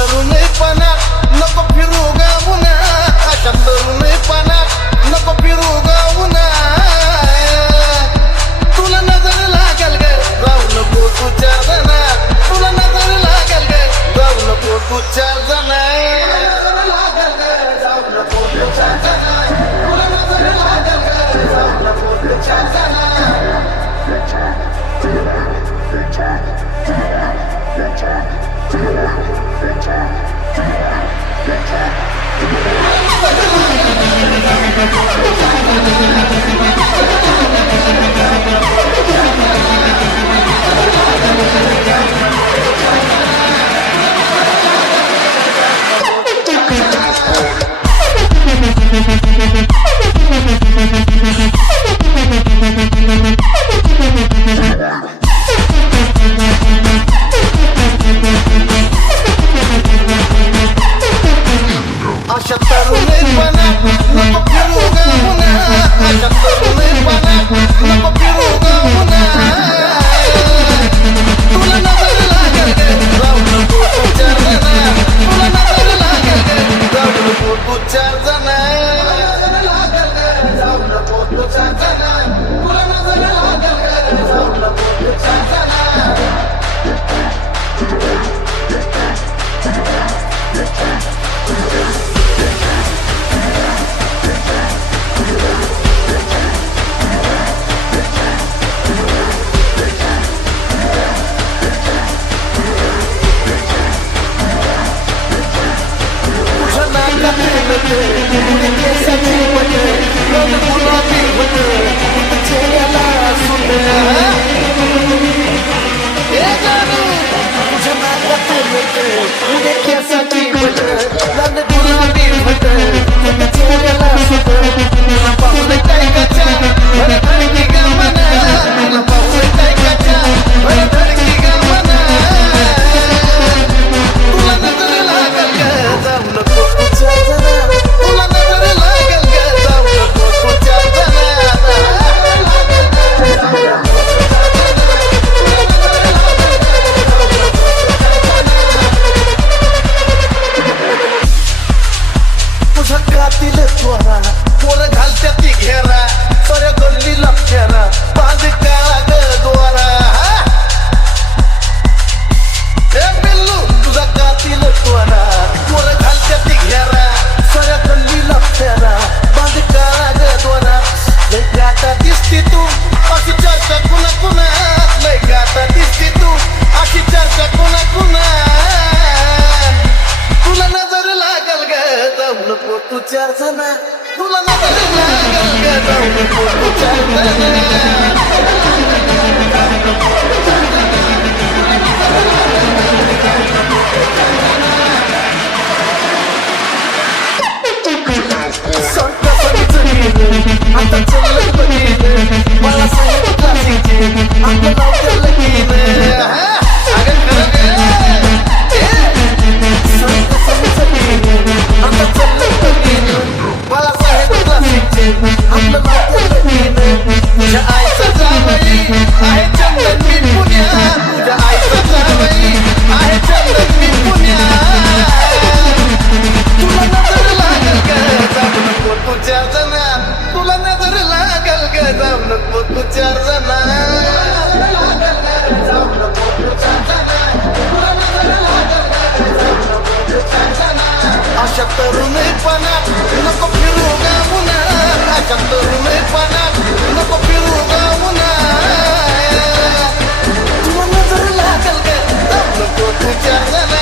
तरुणपणा नको फिरू गावना, अशा तरुणपणा नको फिरू गावना. तुला नजर लागल ग जाऊ नको तू चार जण, तुला नजर लागल ग जाऊ नको तू चार जण. अशा तरुणपणा नको फिरू गावना, अशा तरुणपणा नको फिरू गावना. तुला नजर लागल ग जाऊ नको तू चार जण, तुला नजर लागल ग जाऊ नको तू चार जण. जाऊ नको तू चार जण, तुला नजर लागल ग जाऊ नको तू चार जण. पोर घालत्या ती घेरा सऱ्या गल्लीला फेरा बांध काळा ग द्वारा. हे पिल्लू तुझा कातील त्वरा, पोर घालत्या ती घेरा सऱ्या गल्लीला फेरा बांध काळा ग द्वारा. लय गाता दिसती तू अशी चर्चा कुणा कुणा, लय गाता दिसती तू अशी चर्चा कुणा कुणा. तुला नजर लागल ग जाऊ नको तू चार जण, तुला नजर लागल ग जाऊ नको तू चार जण. संत संचलीन आता चल बघीन, मला सांग क्लासिकचे आपलं नाव त्या लगीन. अगं खरं संत संचलीन आता चल बघीन, मला साहेब क्लासिकचे आपलं नाव त्या लगीन. तुझ्या आईचा जावई आहे चंदन मी पुण्यात, तुझ्या आईचा जावई आहे चंदन मी पुण्यात. तुला नजर लागल ग जाऊ नको तू चार जण, तुला नजर लागल ग जाऊ नको तू चार जण. जाऊ नको तू चार जण, तुला नजर लागल ग जाऊ नको तू चार जण. अशा तरुणपणा नको फिरू गावना, अशा तरुणपणा नको फिरू गावना. तुला नजर लागल ग जाऊ नको तू चार जण,